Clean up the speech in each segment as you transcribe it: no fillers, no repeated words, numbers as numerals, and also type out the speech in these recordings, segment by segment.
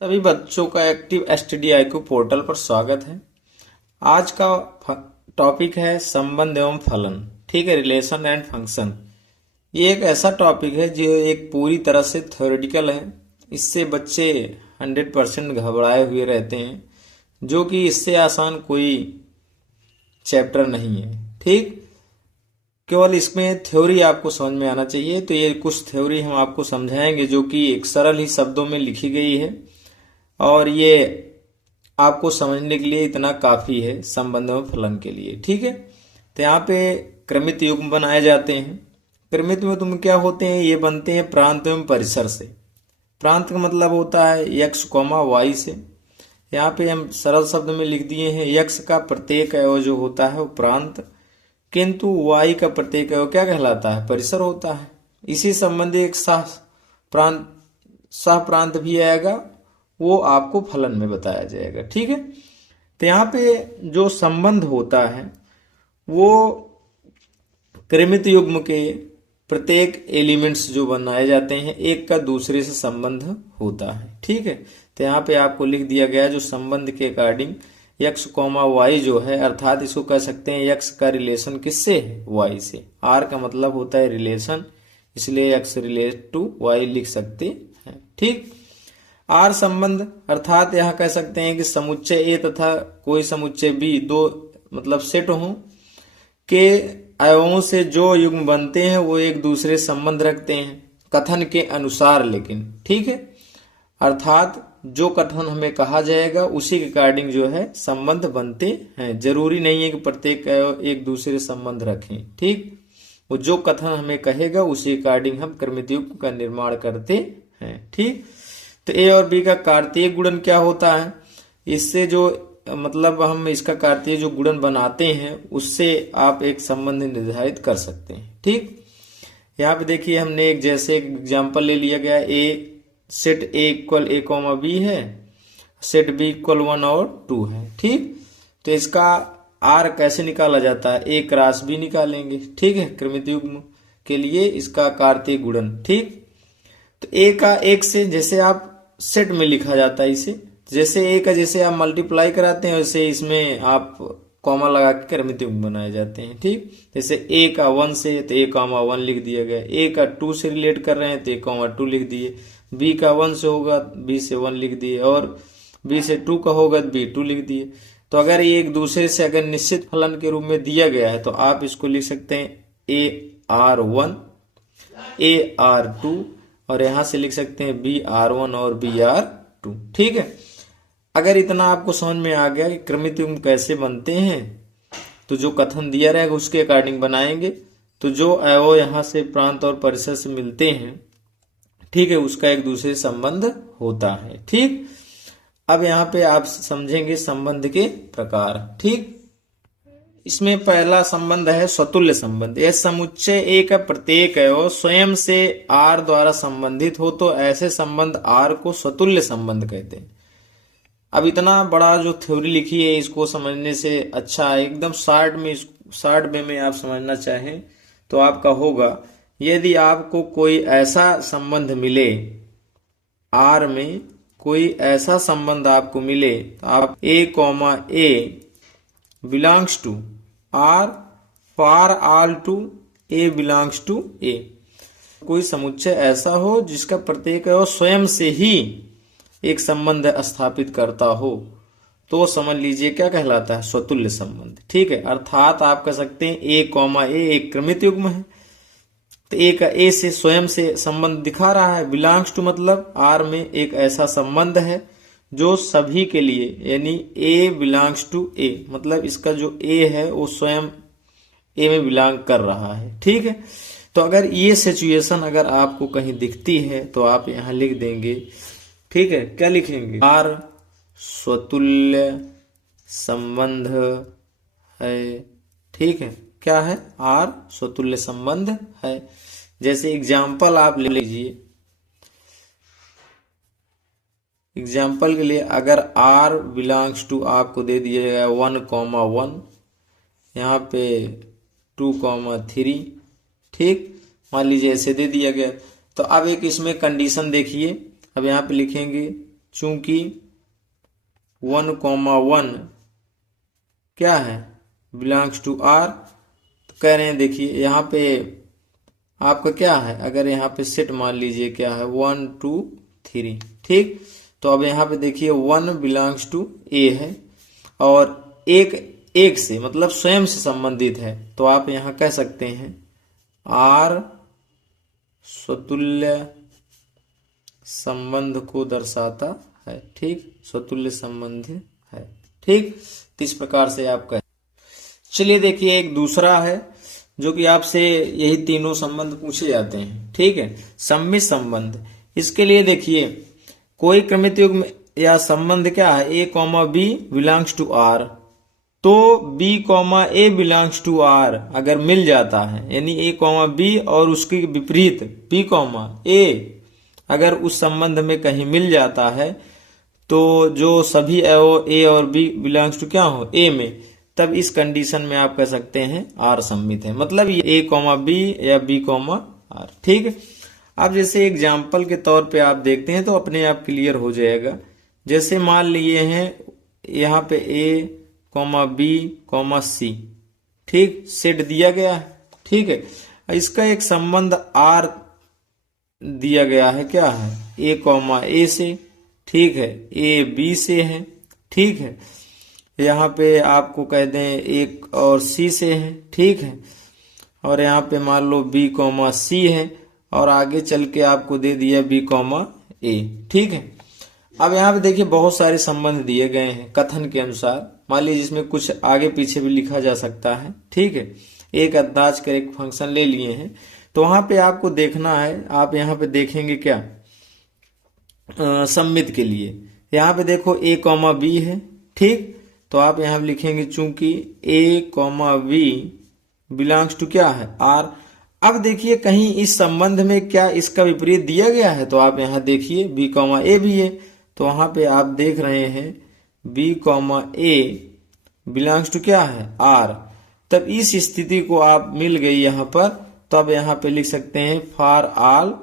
सभी बच्चों का एक्टिव स्टडी IQ पोर्टल पर स्वागत है। आज का टॉपिक है संबंध एवं फलन। ठीक है, रिलेशन एंड फंक्शन। ये एक ऐसा टॉपिक है जो एक पूरी तरह से थ्योरेटिकल है। इससे बच्चे 100% घबराए हुए रहते हैं, जो कि इससे आसान कोई चैप्टर नहीं है। ठीक, केवल इसमें थ्योरी आपको समझ में आना चाहिए। तो ये कुछ थ्योरी हम आपको समझाएंगे जो कि एक सरल ही शब्दों में लिखी गई है, और ये आपको समझने के लिए इतना काफी है संबंध एवं फलन के लिए। ठीक है, तो यहाँ पे क्रमित युग्म बनाए जाते हैं। क्रमित में तुम क्या होते हैं, ये बनते हैं प्रांत एवं परिसर से। प्रांत का मतलब होता है x, y से। यहाँ पे हम सरल शब्द में लिख दिए हैं, x का प्रत्येक अवयव जो होता है वो प्रांत, किंतु y का प्रत्येक अवयव क्या कहलाता है, परिसर होता है। इसी संबंधी एक सह प्रांत भी आएगा, वो आपको फलन में बताया जाएगा। ठीक है, तो यहाँ पे जो संबंध होता है वो क्रमित युग्म के प्रत्येक एलिमेंट्स जो बनाए जाते हैं, एक का दूसरे से संबंध होता है। ठीक है, तो यहाँ पे आपको लिख दिया गया जो संबंध के अकॉर्डिंग x, y जो है, अर्थात इसको कह सकते हैं x का रिलेशन किससे है, y से। r का मतलब होता है रिलेशन, इसलिए x रिलेट टू y लिख सकते हैं। ठीक, आर संबंध अर्थात यह कह सकते हैं कि समुच्चय ए तथा कोई समुच्चय बी, दो मतलब सेट हों के अवयवों से जो युग्म बनते हैं वो एक दूसरे संबंध रखते हैं कथन के अनुसार। लेकिन ठीक है, अर्थात जो कथन हमें कहा जाएगा उसी के अकॉर्डिंग जो है संबंध बनते हैं। जरूरी नहीं है कि प्रत्येक अवयव एक दूसरे संबंध रखें। ठीक, वो जो कथन हमें कहेगा उसी के अकॉर्डिंग हम क्रमित युग्म का निर्माण करते हैं। ठीक, तो ए और बी का कार्तीय गुणन क्या होता है, इससे जो मतलब हम इसका कार्तीय जो गुणन बनाते हैं उससे आप एक संबंध निर्धारित कर सकते हैं। ठीक, यहाँ पे देखिए हमने एक जैसे एग्जांपल ले लिया गया, A set A equal A comma B है, सेट बी इक्वल 1 और 2 है। ठीक, तो इसका आर कैसे निकाला जाता है, ए क्रॉस बी निकालेंगे। ठीक है, क्रमित युग्म के लिए इसका कार्तीय गुणन। ठीक, तो ए का एक से जैसे आप सेट में लिखा जाता है, इसे जैसे ए का जैसे आप मल्टीप्लाई कराते हैं वैसे इसमें आप कॉमा लगा के क्रमित युग्म बनाए जाते हैं। ठीक, जैसे ए का 1 से तो ए कॉमा 1 लिख दिया गया, ए का 2 से रिलेट कर रहे हैं तो ए कॉमा 2 लिख दिए, बी का 1 से होगा बी से 1 लिख दिए, और बी से 2 का होगा तो बी 2 लिख दिए। तो अगर ये एक दूसरे से अगर निश्चित फलन के रूप में दिया गया है तो आप इसको लिख सकते हैं AR1 AR2, और यहां से लिख सकते हैं BR1 और BR2। ठीक है, अगर इतना आपको समझ में आ गया कि क्रमित युग्म कैसे बनते हैं, तो जो कथन दिया रहेगा उसके अकॉर्डिंग बनाएंगे। तो जो अवयव यहां से प्रांत और परिसर से मिलते हैं, ठीक है, उसका एक दूसरे से संबंध होता है। ठीक, अब यहाँ पे आप समझेंगे संबंध के प्रकार। ठीक, इसमें पहला संबंध है स्वतुल्य संबंध। यह समुच्चय ए का प्रत्येक अवयव स्वयं से आर द्वारा संबंधित हो तो ऐसे संबंध आर को स्वतुल्य संबंध कहते हैं। अब इतना बड़ा जो थ्योरी लिखी है इसको समझने से अच्छा है एकदम शॉर्ट में आप समझना चाहें तो आपका होगा, यदि आपको कोई ऐसा संबंध मिले, आर में कोई ऐसा संबंध आपको मिले, तो आप A, belongs to R for all to A belongs to A. कोई समुच्चय ऐसा हो जिसका प्रत्येक अवयव स्वयं से ही एक संबंध स्थापित करता हो, तो समझ लीजिए क्या कहलाता है, स्वतुल्य संबंध। ठीक है, अर्थात आप कह सकते हैं A, एक क्रमित युग्म है, तो ए का ए से स्वयं से संबंध दिखा रहा है। बिलोंग्स टू मतलब आर में एक ऐसा संबंध है जो सभी के लिए, यानी ए बिलोंग्स टू ए, मतलब इसका जो ए है वो स्वयं ए में बिलोंग कर रहा है। ठीक है, तो अगर ये सिचुएशन अगर आपको कहीं दिखती है तो आप यहां लिख देंगे। ठीक है, क्या लिखेंगे, आर स्वतुल्य संबंध है। ठीक है, क्या है, आर स्वतुल्य संबंध है। जैसे एग्जाम्पल आप ले लीजिए, एग्जाम्पल के लिए अगर r बिलोंग्स टू आपको दे दिया गया 1,1, यहाँ पे 2,3, ठीक, मान लीजिए ऐसे दे दिया गया। तो अब एक इसमें कंडीशन देखिए, अब यहाँ पे लिखेंगे चूंकि 1,1 क्या है, बिलोंग्स टू आर। तो कह रहे हैं देखिए यहाँ पे आपका क्या है, अगर यहाँ पे सेट मान लीजिए क्या है 1 2 3, ठीक। तो अब यहाँ पे देखिए 1 बिलोंग्स टू ए है और एक से मतलब स्वयं से संबंधित है, तो आप यहाँ कह सकते हैं आर स्वतुल्य संबंध को दर्शाता है, ठीक, स्वतुल्य संबंध है, ठीक। तो इस प्रकार से आप कहें। चलिए देखिए एक दूसरा है जो कि आपसे यही तीनों संबंध पूछे जाते हैं, ठीक है। सम्मित संबंध, इसके लिए देखिए कोई क्रमित युग्म या संबंध क्या है, A comma B belongs to R, तो B comma A belongs to R अगर मिल जाता है, यानी ए कॉमा बी और उसके विपरीत बी कॉमा ए अगर उस संबंध में कहीं मिल जाता है, तो जो सभी ए और बी बिलोंग्स टू क्या हो, ए में, तब इस कंडीशन में आप कह सकते हैं आर सम्मित है, मतलब ये ए कॉमा बी या बी कॉमा आर, ठीक है। अब जैसे एग्जाम्पल के तौर पे आप देखते हैं तो अपने आप क्लियर हो जाएगा। जैसे मान लिए हैं यहाँ पे ए कॉमा बी कॉमा सी, ठीक, सेट दिया गया है, ठीक है। इसका एक संबंध आर दिया गया है, क्या है, ए कॉमा ए से, ठीक है, ए बी से है, ठीक है। यहाँ पे आपको कह दें एक और सी से है, ठीक है, और यहाँ पे मान लो बी कॉमा सी है और आगे चल के आपको दे दिया बी कॉमा ए, ठीक है। अब यहाँ पे देखिए बहुत सारे संबंध दिए गए हैं कथन के अनुसार, मान लीजिए जिसमें कुछ आगे पीछे भी लिखा जा सकता है, ठीक है। एक अंदाज कर एक फंक्शन ले लिए हैं, तो वहां पे आपको देखना है, आप यहाँ पे देखेंगे क्या सम्मित के लिए, यहाँ पे देखो ए कॉमा बी है, ठीक, तो आप यहाँ लिखेंगे चूंकि ए कॉमा बी बिलोंग्स टू क्या है, आर। अब देखिए कहीं इस संबंध में क्या इसका विपरीत दिया गया है, तो आप यहाँ देखिए बी कॉमा ए भी है, तो वहां पे आप देख रहे हैं B comma A belongs to क्या है, आर। तब इस स्थिति को आप मिल गई यहाँ पर, तब यहाँ पे लिख सकते हैं for all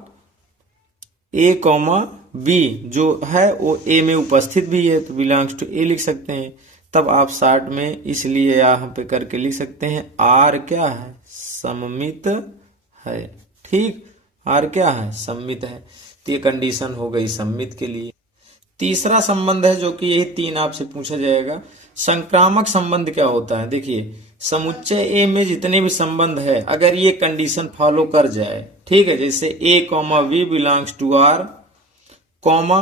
A comma B जो है वो ए में उपस्थित भी है, तो बिलोंग्स टू ए लिख सकते हैं। तब आप शॉर्ट में इसलिए यहाँ पे करके लिख सकते हैं आर क्या है, सममित है, ठीक, आर क्या है, सम्मित है। तो ये कंडीशन हो गई सम्मित के लिए। तीसरा संबंध है जो कि यही तीन आपसे पूछा जाएगा, संक्रामक संबंध क्या होता है। देखिए समुच्चय ए में जितने भी संबंध है अगर ये कंडीशन फॉलो कर जाए, ठीक है, जैसे A comma B belongs to R comma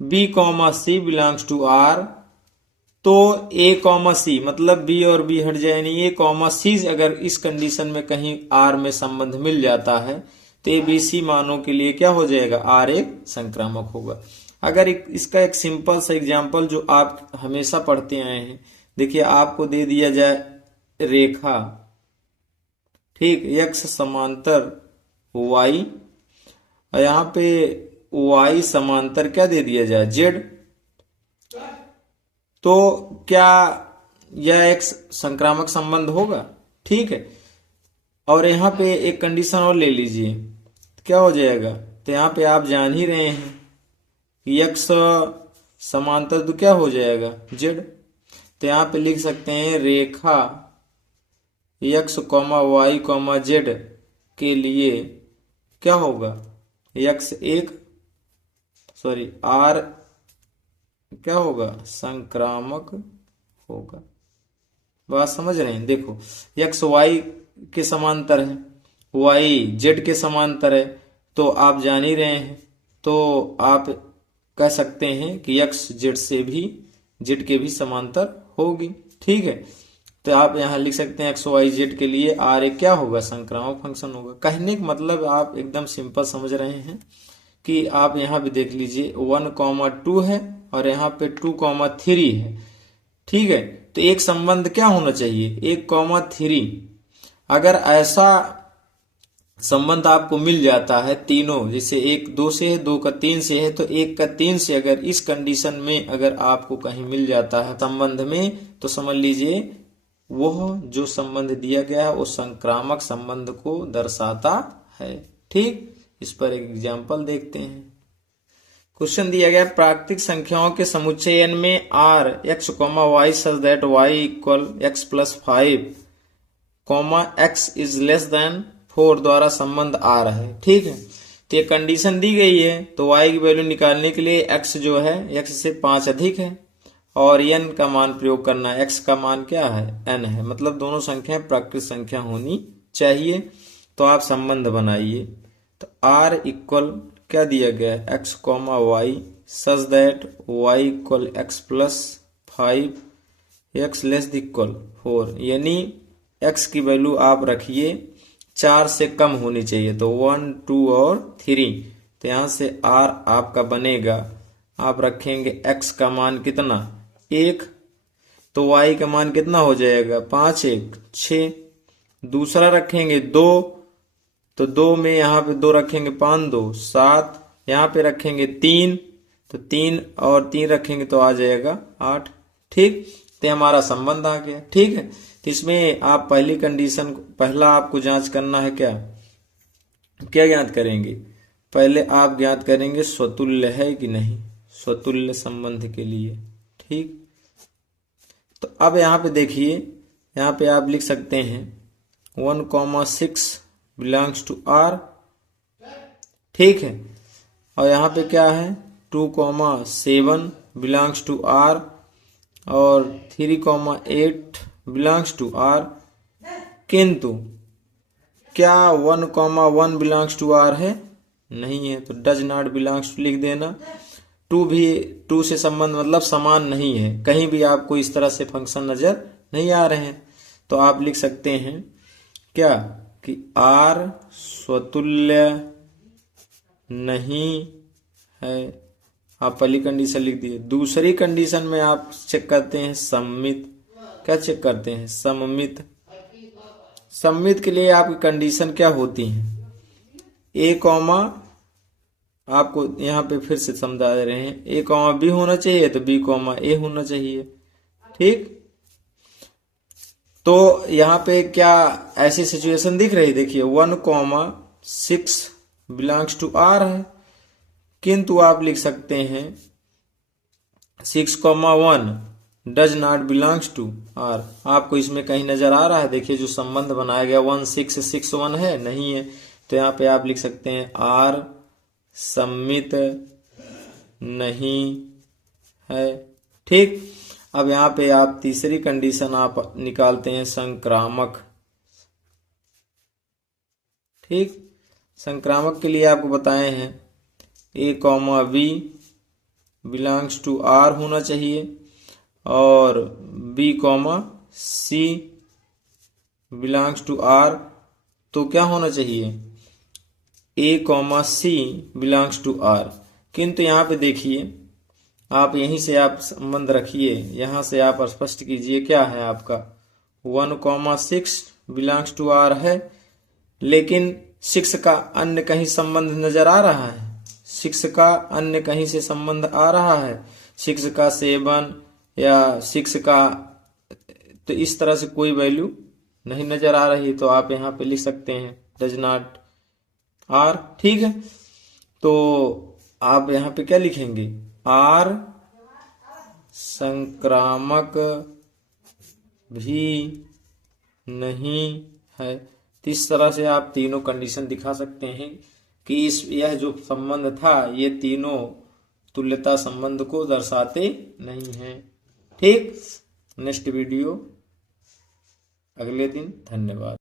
B comma C belongs to R, तो ए कॉमा सी मतलब बी और बी हट जाए, यानी ए कॉमा सी अगर इस कंडीशन में कहीं आर में संबंध मिल जाता है तो ए बी सी मानों के लिए क्या हो जाएगा, आर एक संक्रामक होगा। अगर इसका एक सिंपल सा एग्जांपल जो आप हमेशा पढ़ते आए हैं, देखिए आपको दे दिया जाए रेखा, ठीक, एक्स समांतर वाई, और यहाँ पे वाई समांतर क्या दे दिया जाए, जेड, तो क्या यह एक संक्रामक संबंध होगा, ठीक है। और यहाँ पे एक कंडीशन और ले लीजिए, क्या हो जाएगा, तो यहाँ पे आप जान ही रहे हैं कि एक्स समांतर तो क्या हो जाएगा, जेड। तो यहाँ पे लिख सकते हैं रेखा X comma Y comma Z के लिए क्या होगा, एक्स एक आर क्या होगा, संक्रामक होगा। बात समझ रहे हैं, देखो एक्स वाई के समांतर है, वाई जेड के समांतर है, तो आप जान ही रहे हैं, तो आप कह सकते हैं कि एक्स जेड से भी जेड के भी समांतर होगी, ठीक है। तो आप यहाँ लिख सकते हैं एक्स वाई जेड के लिए आर एक क्या होगा, संक्रामक फंक्शन होगा। कहने का मतलब आप एकदम सिंपल समझ रहे हैं कि आप यहाँ भी देख लीजिए 1,2 है और यहाँ पे 2,3 है, ठीक है। तो एक संबंध क्या होना चाहिए, 1,3। अगर ऐसा संबंध आपको मिल जाता है तीनों, जैसे 1 2 से है, 2 का 3 से है, तो 1 का 3 से अगर इस कंडीशन में अगर आपको कहीं मिल जाता है संबंध में, तो समझ लीजिए वह जो संबंध दिया गया है वो संक्रामक संबंध को दर्शाता है, ठीक। इस पर एक एग्जाम्पल देखते हैं। क्वेश्चन दिया गया प्राकृतिक संख्याओं के समुच्चयन में R X comma Y such that Y equal X plus 5 comma X is less than 4 द्वारा संबंध आ रहा है। ठीक है, तो ये कंडीशन दी गई है, तो y की वैल्यू निकालने के लिए x जो है x से 5 अधिक है और n का मान प्रयोग करना है। x का मान क्या है, n है, मतलब दोनों संख्याएं प्राकृतिक संख्या होनी चाहिए। तो आप संबंध बनाइए, तो r इक्वल क्या दिया गया है, x comma Y such that y equal X plus 5 X less equal 4, यानी x की वैल्यू आप रखिए 4 से कम होनी चाहिए, तो 1 2 और 3। तो यहां से r आपका बनेगा, आप रखेंगे x का मान कितना 1, तो y का मान कितना हो जाएगा 5 1 6। दूसरा रखेंगे 2, तो 2 में यहाँ पे 2 रखेंगे 5 2 7, यहाँ पे रखेंगे 3, तो 3 और 3 रखेंगे तो आ जाएगा 8। ठीक, तो हमारा संबंध आ गया। ठीक है, तो इसमें आप पहली कंडीशन, पहला आपको जांच करना है, क्या ज्ञात करेंगे, पहले आप ज्ञात करेंगे स्वतुल्य है कि नहीं, स्वतुल्य संबंध के लिए। ठीक, तो अब यहाँ पे देखिए, यहाँ पे आप लिख सकते हैं 1,6 बिलोंग्स टू R। ठीक है, और यहाँ पे क्या है 2,7 बिलोंग्स टू R और 3,8 बिलोंग्स टू R, किंतु क्या 1,1 बिलोंग्स टू R है, नहीं है, तो डज नॉट बिलोंग्स टू लिख देना। 2 भी, 2 से संबंध मतलब समान नहीं है, कहीं भी आपको इस तरह से फंक्शन नजर नहीं आ रहे हैं, तो आप लिख सकते हैं क्या कि R स्वतुल्य नहीं है। आप पहली कंडीशन लिख दिए। दूसरी कंडीशन में आप चेक करते हैं सममित। क्या चेक करते हैं, सममित। सममित के लिए आपकी कंडीशन क्या होती है, ए कॉमा, आपको यहाँ पे फिर से समझा दे रहे हैं, ए कॉमा बी होना चाहिए तो बी कॉमा ए होना चाहिए। ठीक, तो यहाँ पे क्या ऐसी सिचुएशन दिख रही, देखिए 1,6 बिलोंग्स टू R है, किंतु आप लिख सकते हैं 6,1 does not belongs to R। आपको इसमें कहीं नजर आ रहा है, देखिए जो संबंध बनाया गया 1,6,6,1 है, नहीं है, तो यहाँ पे आप लिख सकते हैं R सम्मित नहीं है। ठीक, अब यहाँ पे आप तीसरी कंडीशन आप निकालते हैं संक्रामक। ठीक, संक्रामक के लिए आपको बताए हैं A comma B belongs to R होना चाहिए और B comma C belongs to R, तो क्या होना चाहिए A comma C belongs to R। किंतु यहाँ पे देखिए, आप यहीं से आप संबंध रखिए, यहाँ से आप स्पष्ट कीजिए क्या है आपका 1,6 बिलोंग्स टू R है, लेकिन 6 का अन्य कहीं संबंध नजर आ रहा है, 6 का अन्य कहीं से संबंध आ रहा है, 6 का 7 या 6 का, तो इस तरह से कोई वैल्यू नहीं नजर आ रही, तो आप यहाँ पे लिख सकते हैं डज नॉट R। ठीक है, तो आप यहाँ पे क्या लिखेंगे, R संक्रामक भी नहीं है। तो इस तरह से आप तीनों कंडीशन दिखा सकते हैं कि यह जो संबंध था, ये तीनों तुल्यता संबंध को दर्शाते नहीं हैं। ठीक, नेक्स्ट वीडियो अगले दिन। धन्यवाद।